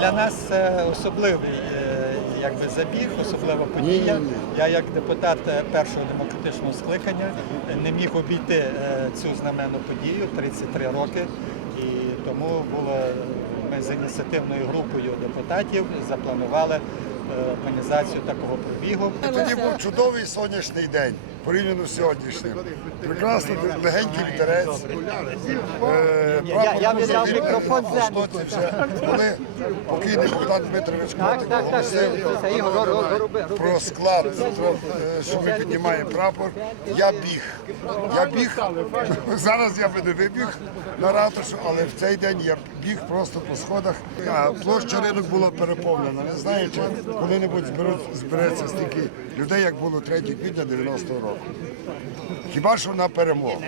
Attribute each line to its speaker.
Speaker 1: для нас це особливий е, якби, забіг, особлива подія. Я як депутат е, першого демократичного скликання не міг обійти е, цю знаменну подію 33 роки. І тому було ми з ініціативною групою депутатів запланували організацію такого пробігу.
Speaker 2: Тоді був чудовий сонячний день, порівняно з сьогоднішнім. Прекрасно, легенький вітерець. Е,
Speaker 3: я віддав мікрофон
Speaker 2: на Востоці вже. Коли покійний Богдан Дмитрович Котик оголосив
Speaker 3: Це Ігор, роби, роби.
Speaker 2: про склад, про, е, що ми піднімаємо прапор, я біг. Я біг, зараз я би не вибіг на ратушу, але в цей день я біг просто по сходах. А площа ринок була переповнена. Не знаю, чи коли-небудь зберуть- збереться стільки людей, як було 3 квітня 90-го року. Хіба що на перемогу.